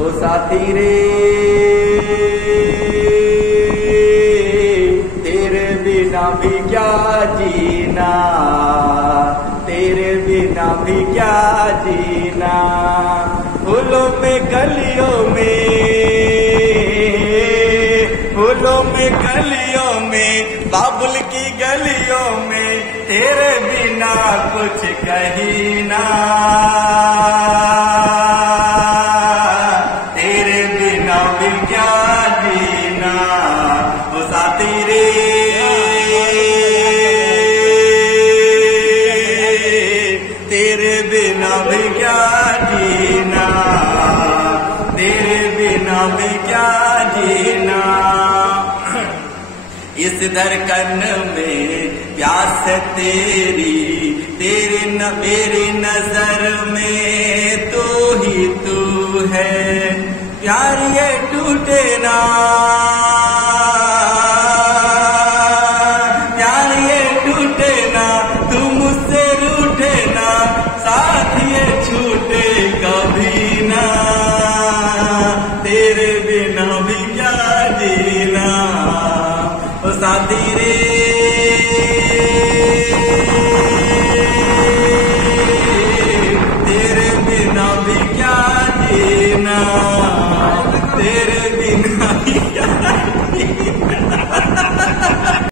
ओ साथी रे तेरे बिना भी क्या जीना, तेरे बिना भी क्या जीना। फूलों में गलियों में, फूलों में गलियों में, बाबुल की गलियों में, तेरे बिना कुछ कहीं ना, तेरे बिना भी क्या जीना। ओ साथी रे तेरे बिना भी क्या जीना, तेरे बिना भी क्या जीना। इस धड़कन में प्यास है तेरी, तेरी न मेरी नजर में तू ही तू है। प्यार ये टूटे ना, प्यार ये टूटे ना, तू मुझसे रूठे ना, साथ ये छूटे कभी ना, तेरे बिना भी क्या जीना। ओ साथी रे तेरे बिना भी क्या जीना।